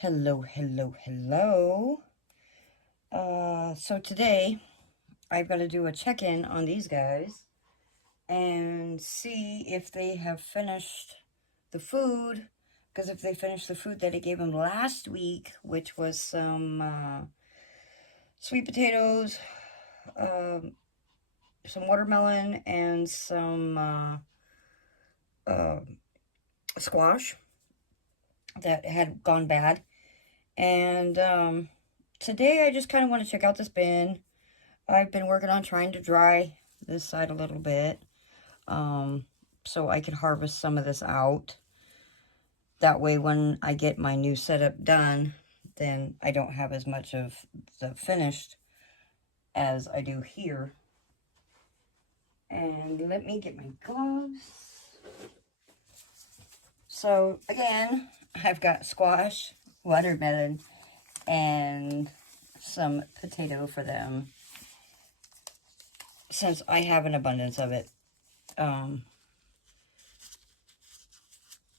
Hello, hello, hello. So today I've got to do a check-in on these guys and see if they have finished the food. Because if they finished the food that I gave them last week, which was some sweet potatoes, some watermelon, and some squash that had gone bad. And today I just kind of want to check out this bin. I've been working on trying to dry this side a little bit so I can harvest some of this out. That way when I get my new setup done, then I don't have as much of the finished as I do here. And let me get my gloves. So again, I've got squash, watermelon, and some potato for them, since I have an abundance of it. And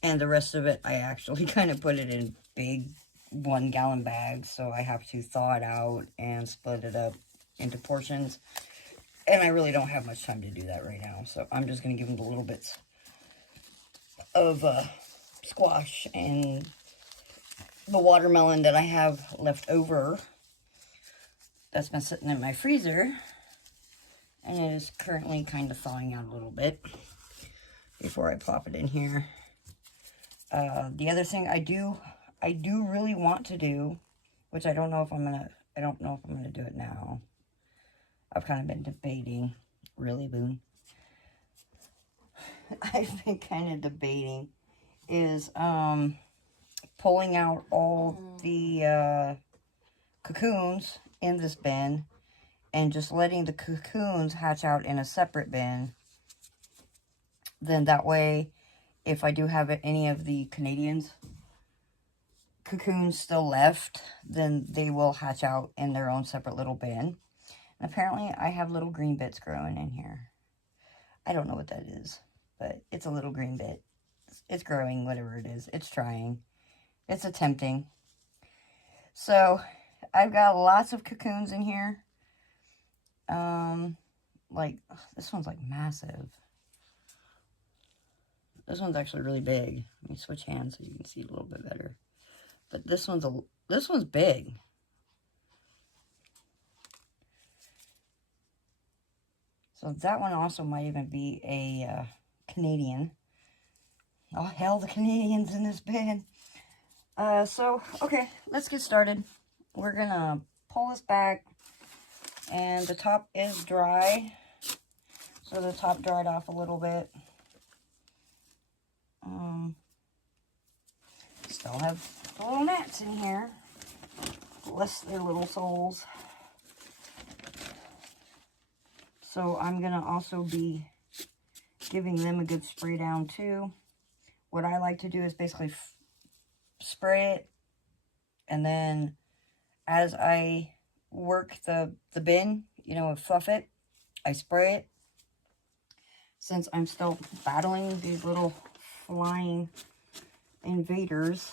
the rest of it, I actually kind of put it in big 1-gallon bags, so I have to thaw it out and split it up into portions. And I really don't have much time to do that right now, so I'm just going to give them the little bits of squash and the watermelon that I have left over that's been sitting in my freezer. And it is currently kind of thawing out a little bit before I plop it in here. The other thing I do really want to do, which I don't know if I'm gonna do it now. I've kind of been debating, really, Boone. I've been kind of debating is pulling out all the cocoons in this bin and just letting the cocoons hatch out in a separate bin. Then that way, if I do have any of the Canadians cocoons still left, then they will hatch out in their own separate little bin. And apparently I have little green bits growing in here. I don't know what that is, but it's a little green bit. It's growing, whatever it is. It's trying. It's attempting. So I've got lots of cocoons in here. Like, this one's like massive. This one's actually really big. Let me switch hands so you can see it a little bit better. But this one's big. So that one also might even be a Canadian. Oh, hell, the Canadians in this bin. So, okay, let's get started. We're gonna pull this back. And the top is dry. So the top dried off a little bit. Still have the little gnats in here. Bless their little souls. So I'm going to also be giving them a good spray down too. What I like to do is basically spray it. And then as I work the bin, fluff it, I spray it. Since I'm still battling these little flying invaders,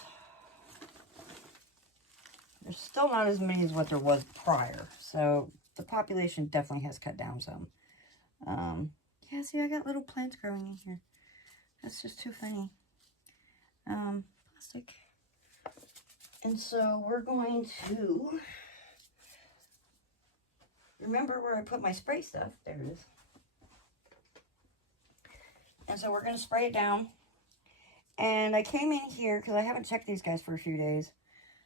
there's still not as many as what there was prior. So the population definitely has cut down some. Yeah, see, I got little plants growing in here. That's just too funny. Plastic. And so we're going to remember where I put my spray stuff. There it is. And so we're going to spray it down. And I came in here because I haven't checked these guys for a few days.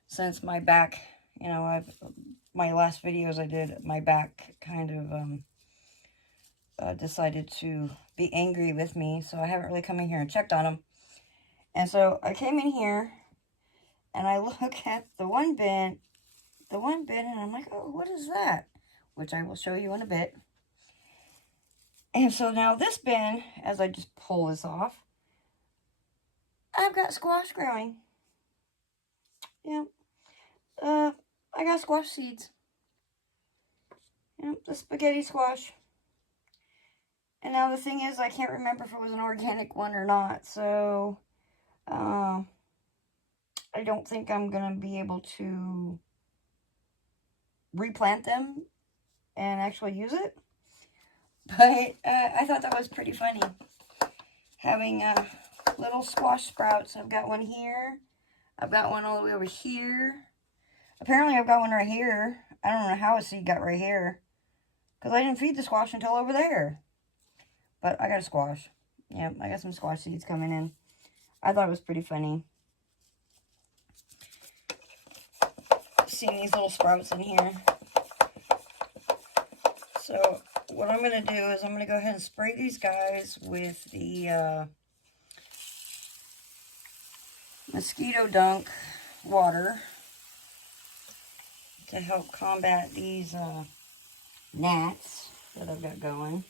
Since my back, my last videos I did, my back kind of decided to be angry with me. So I haven't really come in here and checked on them. And so I came in here and I look at the one bin, and I'm like, oh, what is that? Which I will show you in a bit. And so now this bin, as I just pull this off, I've got squash growing. Yep. I got squash seeds. Yep, the spaghetti squash. And now the thing is, I can't remember if it was an organic one or not. So, I don't think I'm going to be able to replant them and actually use it. But I thought that was pretty funny. Having little squash sprouts. I've got one here. I've got one all the way over here. Apparently I've got one right here. I don't know how a seed got right here, because I didn't feed the squash until over there. But I got a squash. Yep, I got some squash seeds coming in. I thought it was pretty funny seeing these little sprouts in here. So what I'm going to do is I'm going to go ahead and spray these guys with the mosquito dunk water to help combat these gnats that I've got going.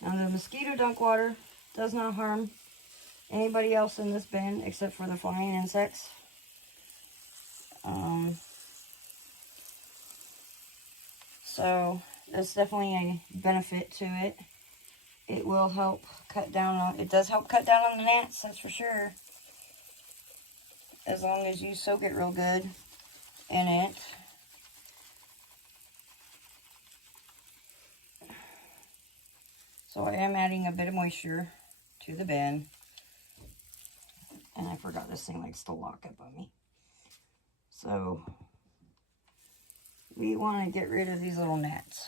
Now the mosquito dunk water does not harm anybody else in this bin except for the flying insects. So that's definitely a benefit to it. It will help cut down on, it does help cut down on the gnats, that's for sure. As long as you soak it real good in it. So I am adding a bit of moisture to the bin. And I forgot this thing likes to lock up on me. So we want to get rid of these little gnats.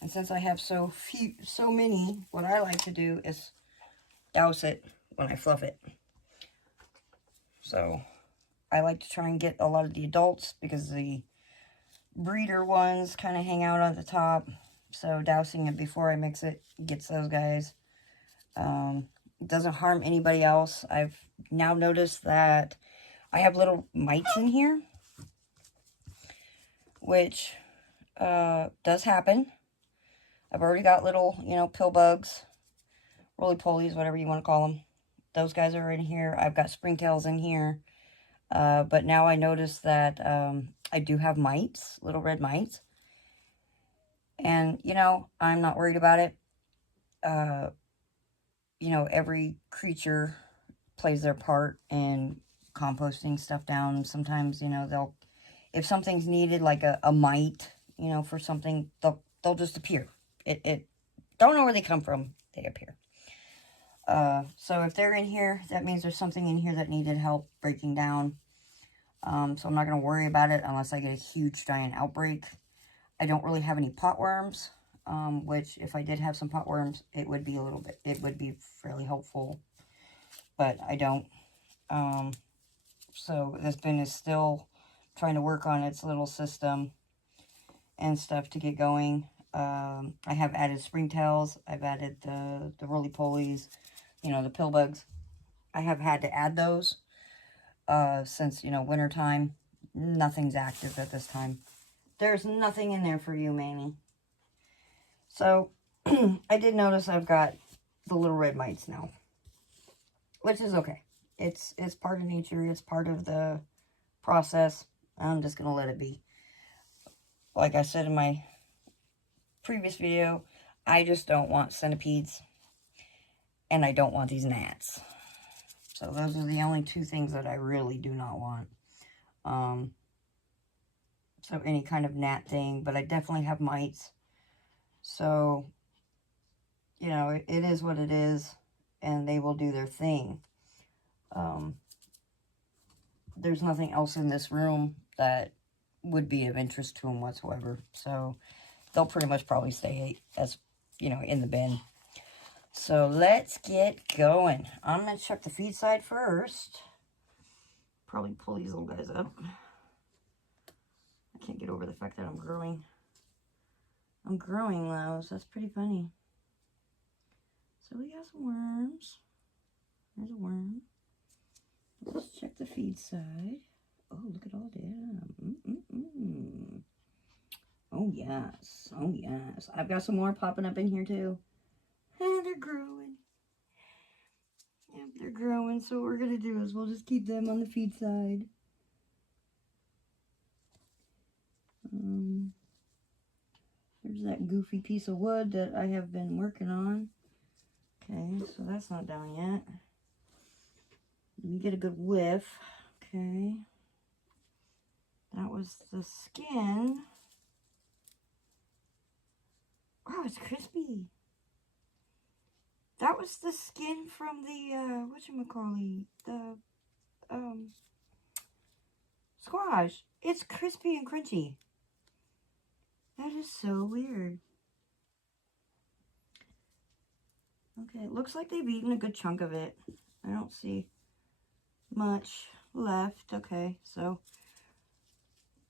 And since I have so many, what I like to do is douse it when I fluff it. So I like to try and get a lot of the adults because the breeder ones kind of hang out on the top. So dousing it before I mix it gets those guys. It doesn't harm anybody else. I've now noticed that I have little mites in here, which does happen. I've already got little, you know, pill bugs, roly-polies, whatever you want to call them. Those guys are in here. I've got springtails in here. But now I notice that I do have mites, little red mites. And, you know, I'm not worried about it. You know, every creature plays their part in composting stuff down. Sometimes, you know, if something's needed, like a mite, you know, for something, they'll just appear. Don't know where they come from, they appear. So if they're in here, that means there's something in here that needed help breaking down. So I'm not going to worry about it unless I get a huge giant outbreak. I don't really have any potworms, which if I did have some potworms, it would be fairly helpful, but I don't. So this bin is still trying to work on its little system and stuff to get going. I have added springtails. I've added the roly-polies, you know, the pill bugs. I have had to add those since, you know, wintertime. Nothing's active at this time. There's nothing in there for you, Mamie. So, I did notice I've got the little red mites now, which is okay. It's part of nature. It's part of the process. I'm just going to let it be. Like I said in my previous video, I just don't want centipedes, and I don't want these gnats. So those are the only two things that I really do not want. So any kind of gnat thing, but I definitely have mites. So, you know, it is what it is, and they will do their thing. There's nothing else in this room that would be of interest to them whatsoever. So they'll pretty much probably stay as, you know, in the bin. So let's get going. I'm going to check the feed side first. Probably pull these little guys up. I can't get over the fact that I'm growing. I'm growing those. That's pretty funny. So we got some worms. There's a worm. Let's check the feed side. Oh, look at all them. Oh, yes. Oh, yes. I've got some more popping up in here, too. And they're growing. Yep, they're growing. So what we're going to do is we'll just keep them on the feed side. There's that goofy piece of wood that I have been working on. Okay, so that's not down yet. Let me get a good whiff. Okay. That was the skin. Wow, it's crispy. That was the skin from the, whatchamacallit, the, squash. It's crispy and crunchy. That is so weird. Okay, it looks like they've eaten a good chunk of it. I don't see much left. Okay, so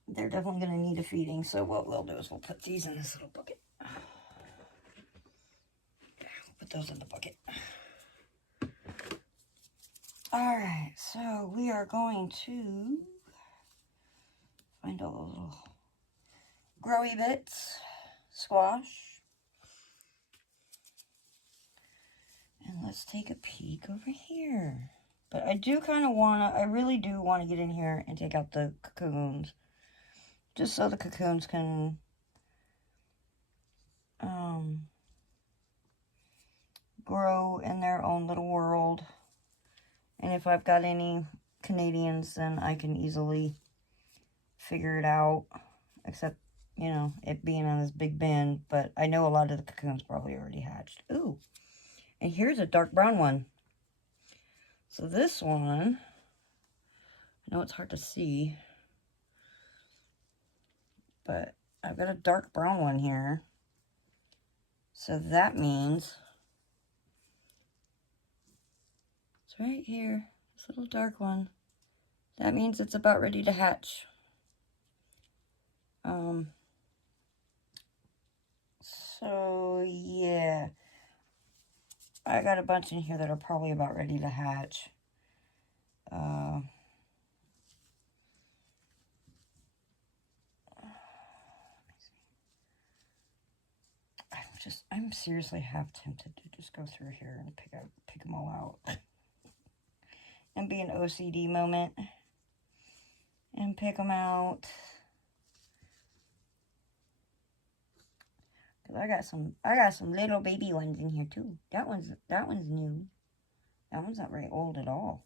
they're definitely going to need a feeding. So what we'll do is we'll put these in this little bucket. Put those in the bucket. Alright, so we are going to find all those little growy bits, squash, and let's take a peek over here. But I do kind of want to, I really do want to get in here and take out the cocoons, just so the cocoons can grow in their own little world. And if I've got any Canadians, then I can easily figure it out, except, you know, it being on this big bin. But I know a lot of the cocoons probably already hatched. Ooh, and here's a dark brown one. So this one, I know it's hard to see, but I've got a dark brown one here. So that means it's right here, this little dark one. That means it's about ready to hatch. So yeah, I got a bunch in here that are probably about ready to hatch. I'm seriously half tempted to just go through here and pick them all out. And be an OCD moment. And pick them out. Cause I got some little baby ones in here too. That one's new. That one's not very old at all.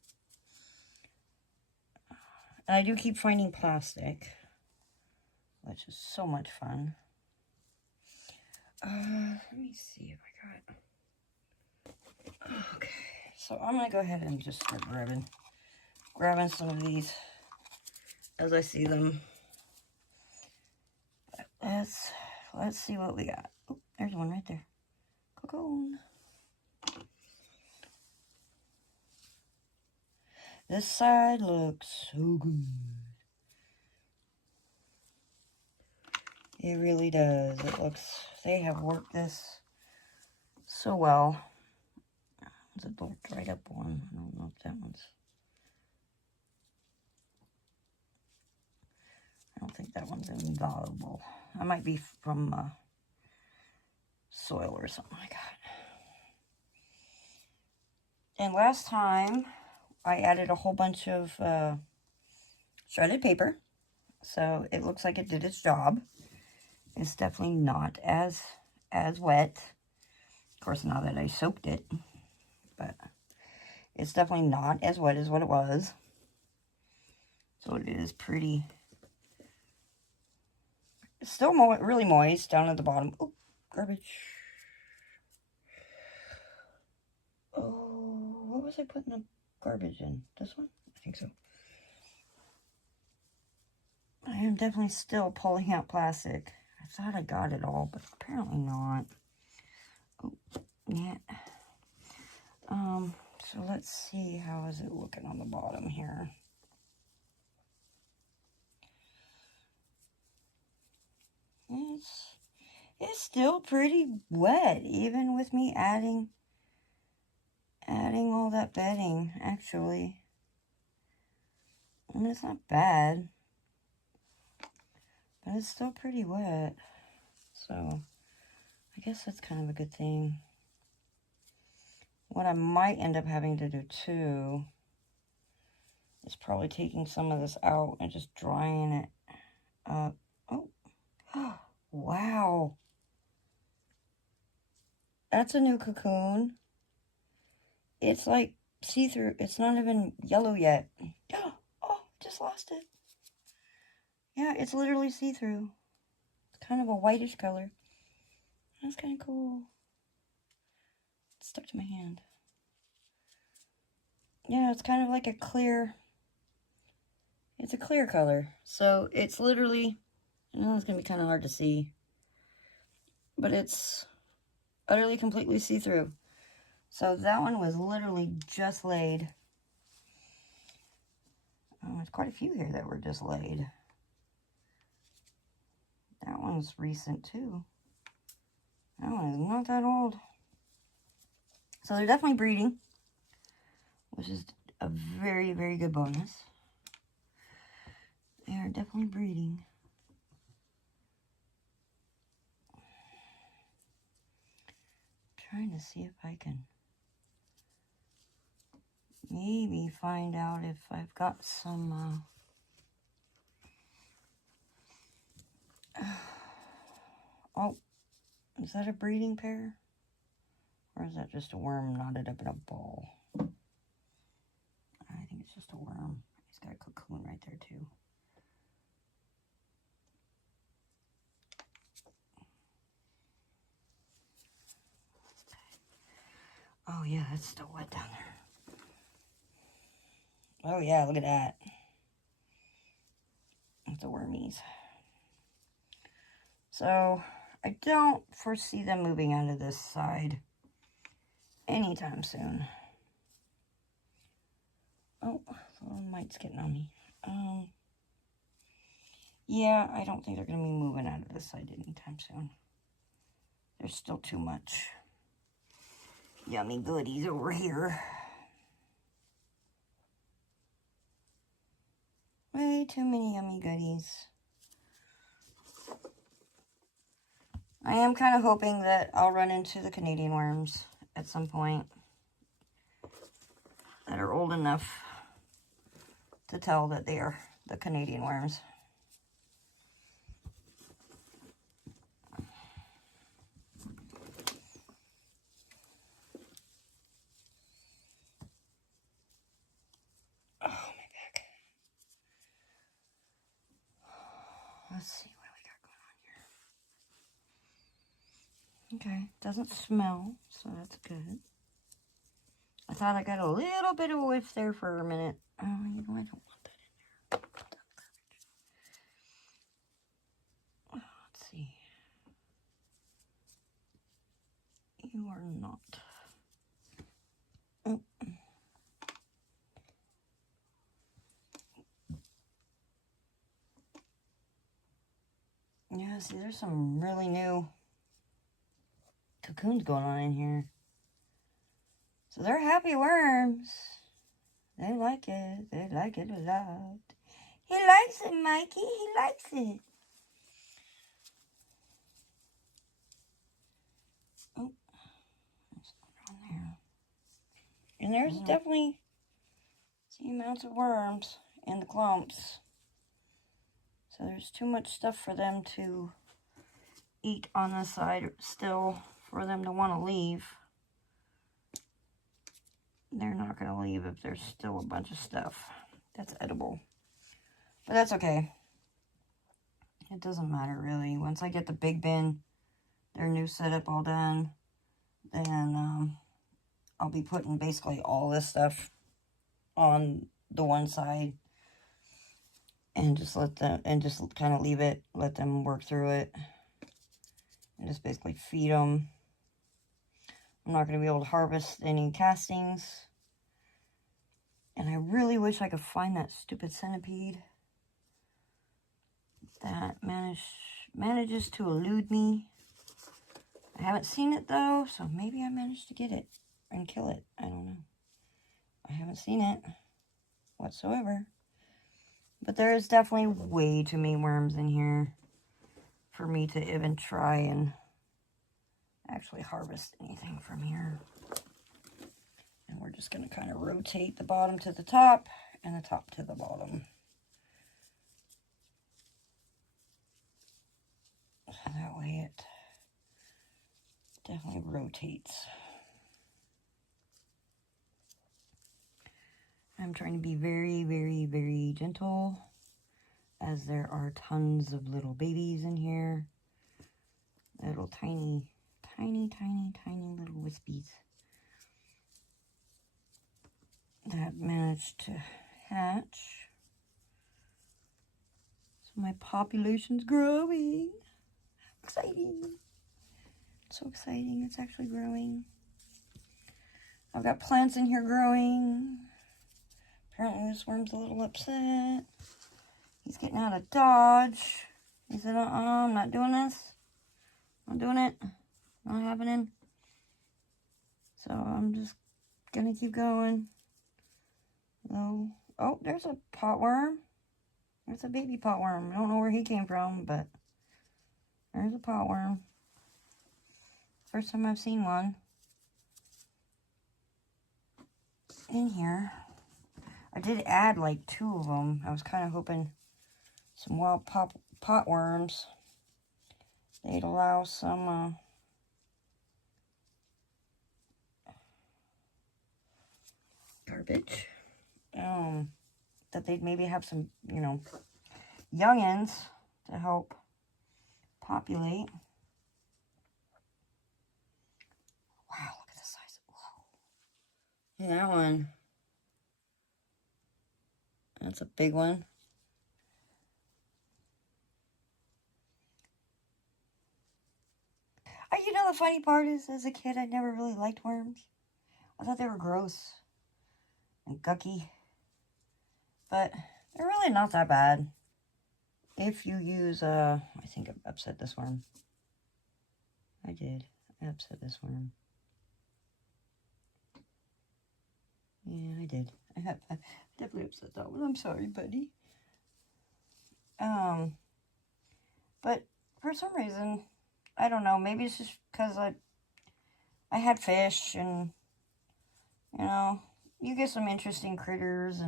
And I do keep finding plastic, which is so much fun. Let me see if I got. Okay, so I'm gonna go ahead and just start grabbing some of these as I see them. Let's see what we got. Oh, there's one right there. Cocoon. This side looks so good. It really does. It looks, they have worked this so well. It's a little dried up one. I don't know if that one's, I don't think that one's invaluable. That might be from soil or something like that. And last time, I added a whole bunch of shredded paper. So it looks like it did its job. It's definitely not as wet. Of course, now that I soaked it. But it's definitely not as wet as what it was. So it is pretty. It's still really moist down at the bottom. Oh, garbage. Oh, what was I putting the garbage in? This one? I think so. I am definitely still pulling out plastic. I thought I got it all, but apparently not. Oh, yeah. So let's see, how is it looking on the bottom here? It's still pretty wet, even with me adding all that bedding, actually. I mean, it's not bad, but it's still pretty wet. So I guess that's kind of a good thing. What I might end up having to do too is probably taking some of this out and just drying it up. Oh, wow. That's a new cocoon. It's like see-through. It's not even yellow yet. Oh, just lost it. Yeah, it's literally see-through. It's kind of a whitish color. That's kind of cool. It's stuck to my hand. Yeah, it's kind of like a clear... It's a clear color. So it's literally... I know it's going to be kind of hard to see. But it's utterly, completely see-through. So that one was literally just laid. Oh, there's quite a few here that were just laid. That one's recent too. That one is not that old. So they're definitely breeding, which is a very, very good bonus. They are definitely breeding. Trying to see if I can maybe find out if I've got some oh, is that a breeding pair? Or is that just a worm knotted up in a ball? I think it's just a worm. He's got a cocoon right there too. Oh yeah, it's still wet down there. Oh yeah, look at that. It's the wormies. So, I don't foresee them moving out of this side anytime soon. Oh, the little mite's getting on me. Yeah, I don't think they're going to be moving out of this side anytime soon. There's still too much yummy goodies over here. Way too many yummy goodies. I am kind of hoping that I'll run into the Canadian worms at some point that are old enough to tell that they are the Canadian worms. Oh, my back. Let's see what we got going on here. Okay, doesn't smell, so that's good. I thought I got a little bit of a whiff there for a minute. Oh, you know, I don't want that in there. Oh, let's see. You are not. Oh. Yeah, see, there's some really new cocoons going on in here. So they're happy worms. They like it. They like it a lot. He likes it, Mikey. He likes it. Oh, there's one on there. And there's definitely the amounts of worms in the clumps. So there's too much stuff for them to eat on this side still for them to want to leave. They're not going to leave if there's still a bunch of stuff that's edible. But that's okay. It doesn't matter really. Once I get the big bin, their new setup all done, then I'll be putting basically all this stuff on the one side and just let them, and just kind of leave it, let them work through it, and just basically feed them. I'm not going to be able to harvest any castings, and I really wish I could find that stupid centipede that manages to elude me. I haven't seen it though, so maybe I managed to get it and kill it. I don't know. I haven't seen it whatsoever. But there is definitely way too many worms in here for me to even try and actually harvest anything from here. And we're just going to kind of rotate the bottom to the top and the top to the bottom. So that way it definitely rotates. I'm trying to be very, very, very gentle, as there are tons of little babies in here. Little tiny, tiny, tiny, tiny little wispies that managed to hatch. So my population's growing. Exciting. So exciting. It's actually growing. I've got plants in here growing. Apparently this worm's a little upset. He's getting out of Dodge. He said, I'm not doing this. I'm doing it. Not happening. So I'm just gonna keep going. Oh, there's a potworm. There's a baby potworm. I don't know where he came from, but there's a potworm. First time I've seen one in here. I did add like 2 of them. I was kind of hoping some wild potworms, they'd allow some garbage. That they'd maybe have some, you know, youngins to help populate. Wow, look at the size. Whoa. And that one. That's a big one. You know, the funny part is, as a kid, I never really liked worms. I thought they were gross and gucky. But they're really not that bad. If you use, I think I upset this worm. I did. I upset this worm. Yeah, I did. I definitely upset that one. I'm sorry, buddy. But for some reason, I don't know, maybe it's just because I had fish, and, you know, you get some interesting critters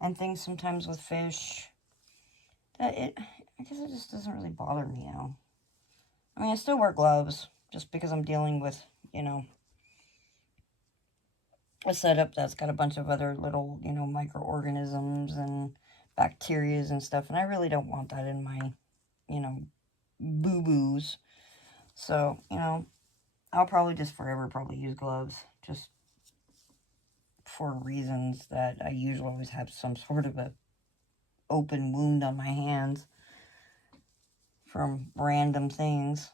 and things sometimes with fish. I guess it just doesn't really bother me now. I mean, I still wear gloves just because I'm dealing with, you know, a setup that's got a bunch of other little, you know, microorganisms and bacterias and stuff, and I really don't want that in my, you know, boo-boos. So, you know, I'll probably just forever use gloves, just for reasons that I usually always have some sort of a open wound on my hands from random things,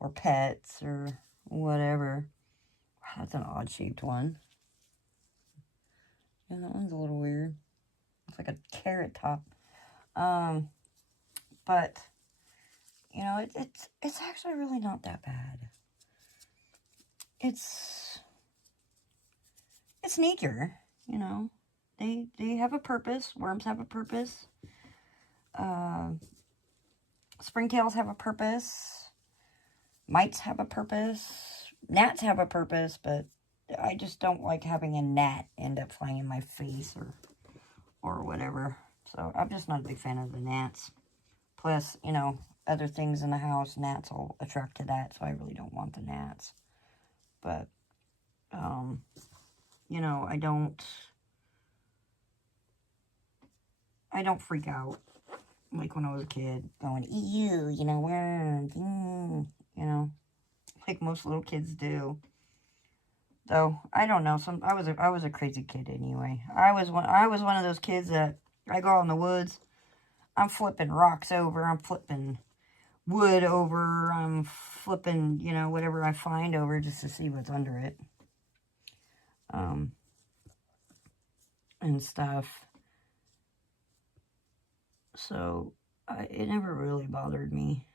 or pets, or whatever. Wow, that's an odd-shaped one. Yeah, that one's a little weird. It's like a carrot top. But, you know, it's actually really not that bad. It's nature, you know. They have a purpose. Worms have a purpose. Springtails have a purpose. Mites have a purpose. Gnats have a purpose, but I just don't like having a gnat end up flying in my face or whatever. So I'm just not a big fan of the gnats. Plus, you know, other things in the house, gnats will attract to that, so I really don't want the gnats. But, you know, I don't freak out like when I was a kid, going, ew, you know, worms, you know, like most little kids do. Though, I don't know, I was a crazy kid anyway. I was one of those kids that, I go out in the woods, I'm flipping rocks over, I'm flipping wood over, I'm flipping, you know, whatever I find over just to see what's under it. And stuff. So, it never really bothered me.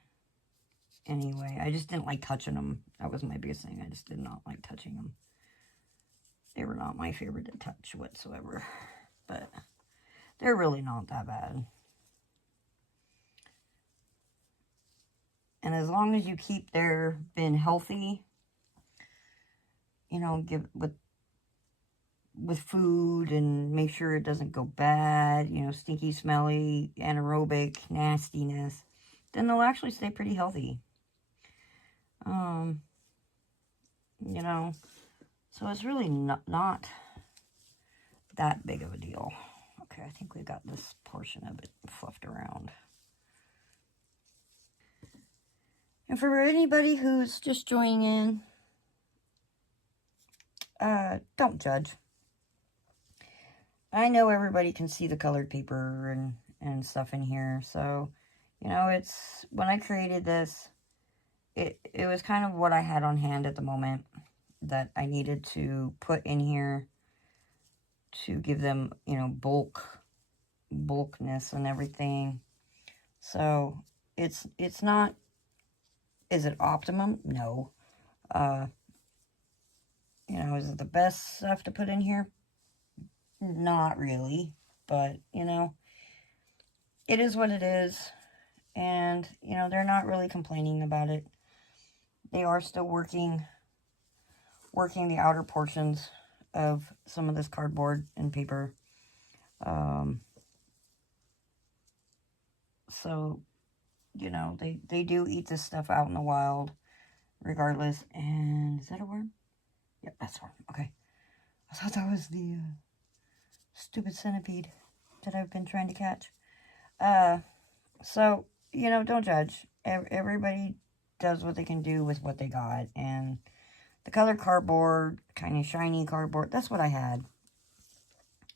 Anyway, I just didn't like touching them. That was my biggest thing. I just did not like touching them. They were not my favorite to touch whatsoever. But they're really not that bad. And as long as you keep their bin healthy, you know, give with food and make sure it doesn't go bad, you know, stinky, smelly, anaerobic, nastiness, then they'll actually stay pretty healthy. You know, so it's really not that big of a deal. Okay, I think we got this portion of it fluffed around. And for anybody who's just joining in, don't judge. I know everybody can see the colored paper and stuff in here, so, you know, it's, when I created this, it was kind of what I had on hand at the moment that I needed to put in here to give them, you know, bulkness and everything. So, it's not, is it optimum? No. You know, is it the best stuff to put in here? Not really, but, you know, it is what it is, and, you know, they're not really complaining about it. They are still working the outer portions of some of this cardboard and paper. So, you know, they do eat this stuff out in the wild, regardless. And, is that a worm? Yep, that's a worm. Okay. I thought that was the stupid centipede that I've been trying to catch. So, you know, don't judge. Everybody does what they can do with what they got. And the colored cardboard, kind of shiny cardboard, that's what I had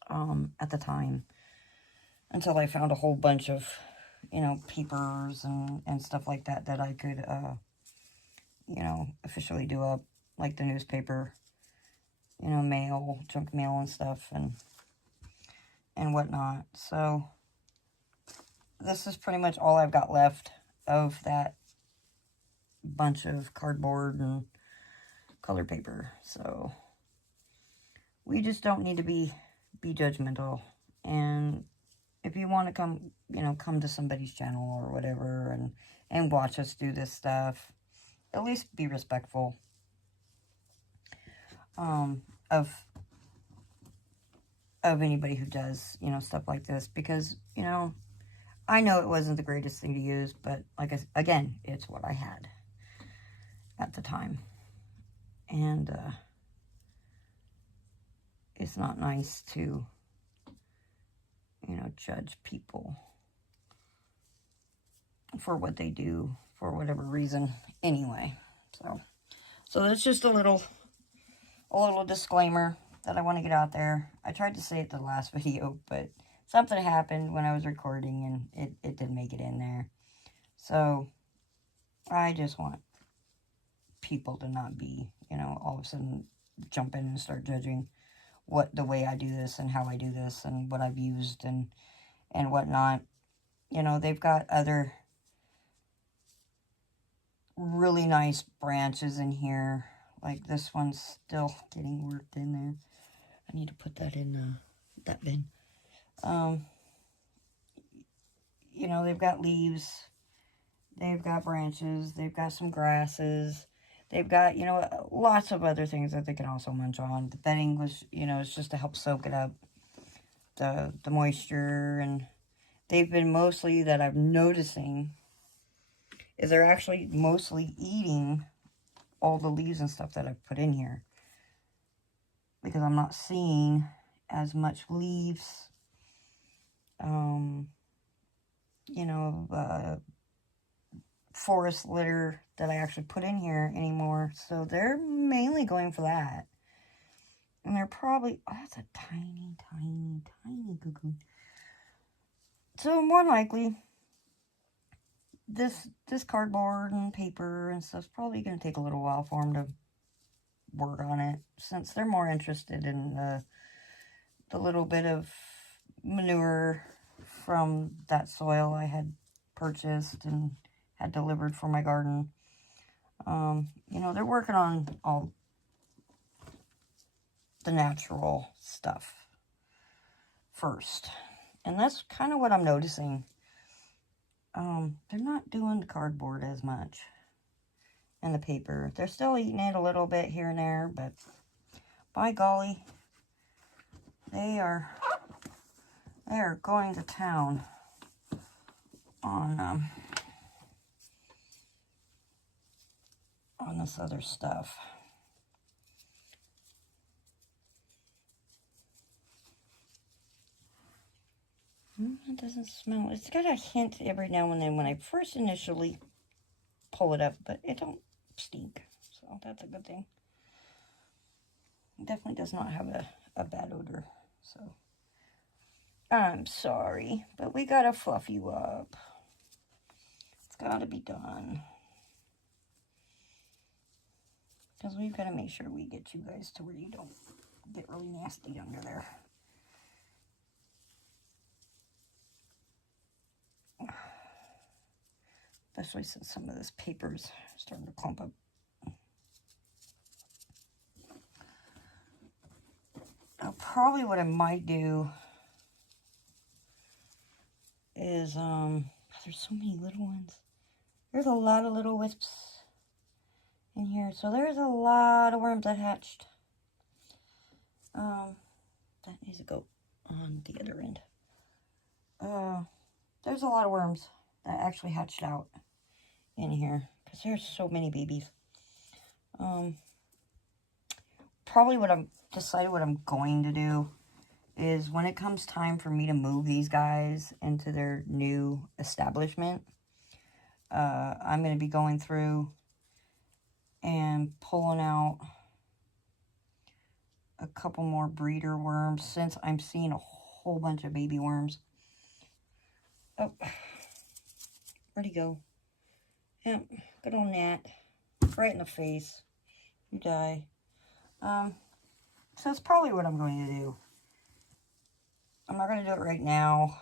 at the time. Until I found a whole bunch of, you know, papers and stuff like that that I could, you know, officially do up. Like the newspaper, you know, mail, junk mail and stuff and whatnot. So, this is pretty much all I've got left of that bunch of cardboard and colored paper. So, we just don't need to be judgmental. And if you want to come, you know, come to somebody's channel or whatever and watch us do this stuff, at least be respectful of anybody who does, you know, stuff like this, because, you know, I know it wasn't the greatest thing to use, but like again, it's what I had at the time. And it's not nice to, you know, judge people for what they do for whatever reason anyway. So that's just a little disclaimer that I want to get out there. I tried to say it the last video, but something happened when I was recording and it didn't make it in there. So I just want people to not be, you know, all of a sudden jump in and start judging the way I do this and how I do this and what I've used and whatnot. You know, they've got other really nice branches in here. Like this one's still getting worked in there. I need to put that in that bin. You know, they've got leaves. They've got branches. They've got some grasses. They've got, you know, lots of other things that they can also munch on. The bedding was, you know, it's just to help soak it up, the moisture. And they've been mostly, that I'm noticing, is they're actually mostly eating all the leaves and stuff that I've put in here. Because I'm not seeing as much leaves, you know, forest litter that I actually put in here anymore. So they're mainly going for that. And they're probably, oh, that's a tiny, tiny, tiny cocoon. So more likely, this cardboard and paper and stuff's probably going to take a little while for them to work on it, since they're more interested in the little bit of manure from that soil I had purchased and had delivered for my garden. You know, they're working on all the natural stuff first, and that's kind of what I'm noticing. They're not doing the cardboard as much and the paper. They're still eating it a little bit here and there, but by golly, they are going to town on this other stuff. It doesn't smell. It's got a hint every now and then when I first initially pull it up, but it don't stink. So that's a good thing. It definitely does not have a bad odor. So I'm sorry, but we gotta fluff you up. It's gotta be done. Because we've got to make sure we get you guys to where you don't get really nasty under there. Especially since some of this paper's starting to clump up. Probably what I might do is, there's so many little ones. There's a lot of little wisps in here. So there's a lot of worms that hatched. That needs to go on the other end. There's a lot of worms that actually hatched out in here. Because there's so many babies. Probably what I've decided what I'm going to do is when it comes time for me to move these guys into their new establishment, I'm going to be going through and pulling out a couple more breeder worms since I'm seeing a whole bunch of baby worms. Oh, where'd he go? Yep, good old gnat. Right in the face. You die. So that's probably what I'm going to do. I'm not going to do it right now,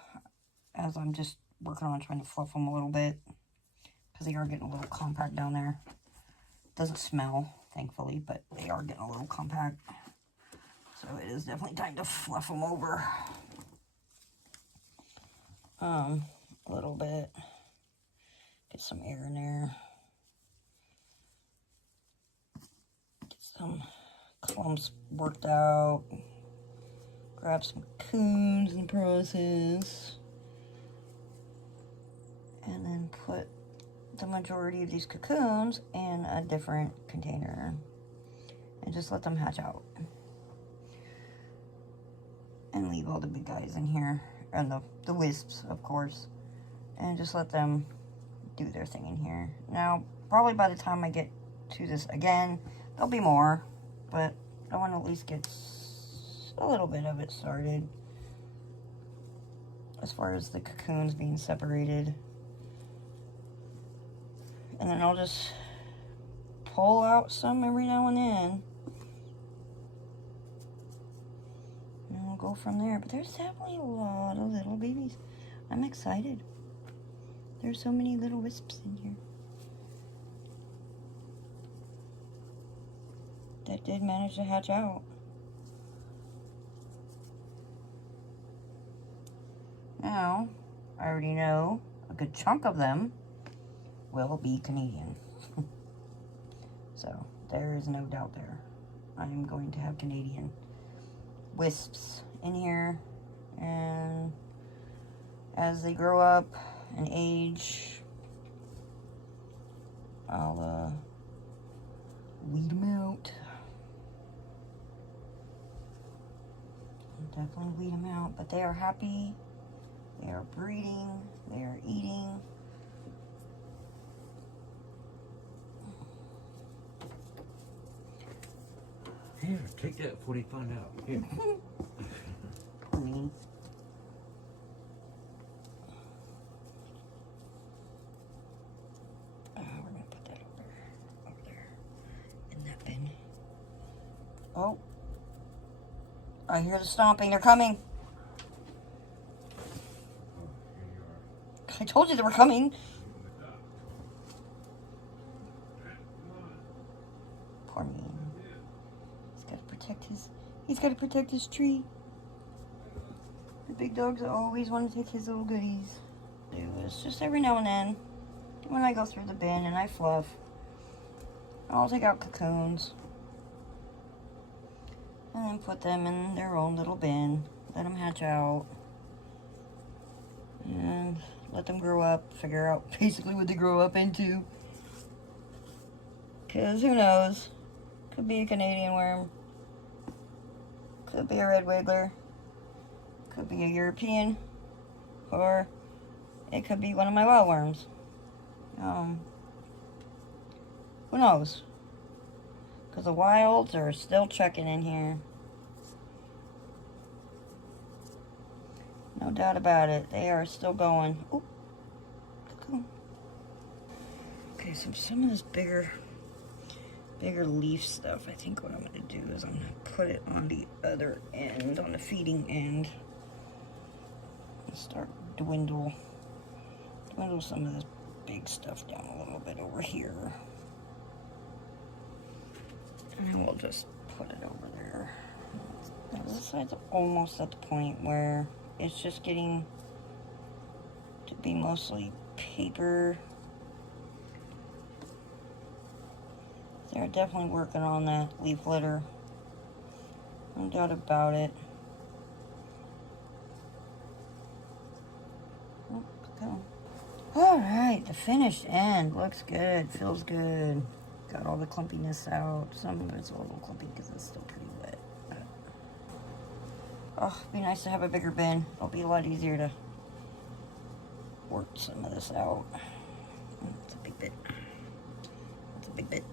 as I'm just working on trying to fluff them a little bit, because they are getting a little compact down there. Doesn't smell, thankfully, but they are getting a little compact. So it is definitely time to fluff them over. A little bit. Get some air in there. Get some clumps worked out. Grab some cocoons in the process. And then put the majority of these cocoons in a different container. And just let them hatch out. And leave all the big guys in here. And the wisps, of course. And just let them do their thing in here. Now, probably by the time I get to this again, there'll be more. But I want to at least get a little bit of it started. As far as the cocoons being separated. And then I'll just pull out some every now and then. And we'll go from there. But there's definitely a lot of little babies. I'm excited. There's so many little wisps in here. That did manage to hatch out. Now, I already know a good chunk of them will be Canadian. So, there is no doubt there. I am going to have Canadian wisps in here. And as they grow up and age, I'll weed them out. I'll definitely weed them out. But they are happy. They are breeding. They are eating. Here, take that before they find out. Here. Poor me. We're gonna put that over there, in that bin. Oh, I hear the stomping. They're coming. I told you they were coming. Poor me. He's got to protect his tree. The big dogs always want to take his little goodies. It's just every now and then, when I go through the bin and I fluff, I'll take out cocoons. And then put them in their own little bin. Let them hatch out. And let them grow up. Figure out basically what they grow up into. Because who knows? Could be a Canadian worm. Could be a red wiggler. Could be a European Or it could be one of my wild worms. Who knows? Because the wilds are still checking in here. No doubt about it. They are still going. Ooh. Cocoon. Okay, so some of this bigger leaf stuff, I think what I'm going to do is I'm going to put it on the other end, on the feeding end. And start dwindle some of this big stuff down a little bit over here. And then we'll just put it over there. Now this side's almost at the point where it's just getting to be mostly paper. They're definitely working on that leaf litter. No doubt about it. Oh, go. Alright, the finished end. Looks good. Feels good. Got all the clumpiness out. Some of it's a little clumpy because it's still pretty wet. Oh, it'd be nice to have a bigger bin. It'll be a lot easier to work some of this out. It's a big bit. It's a big bit.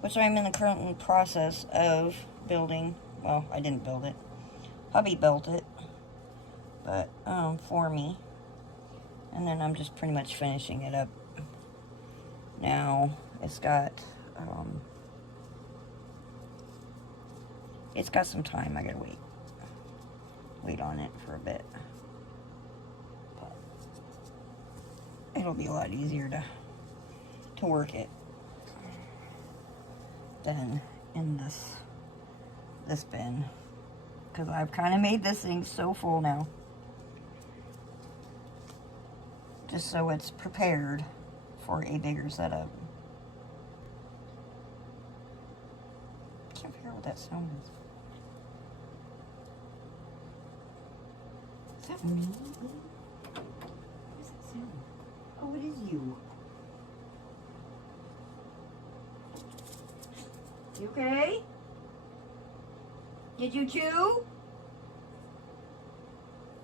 Which I'm in the current process of building. Well, I didn't build it. Hubby built it. But, for me. And then I'm just pretty much finishing it up. Now, it's got some time. I gotta wait on it for a bit. But it'll be a lot easier to work it than in this bin, because I've kind of made this thing so full now, just so it's prepared for a bigger setup. Can't figure out what that sound is. Is that me? What does that sound? Oh, it is you. You okay? Did you chew?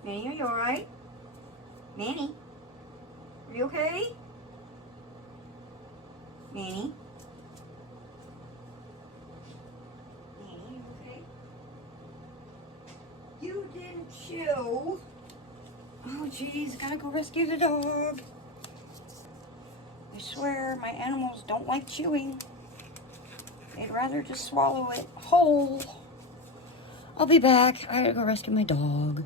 Manny, are you alright? Manny? Are you okay? Manny? Manny, are you okay? You didn't chew. Oh jeez, gotta go rescue the dog. I swear, my animals don't like chewing. They'd rather just swallow it whole. I'll be back. I gotta go rescue my dog.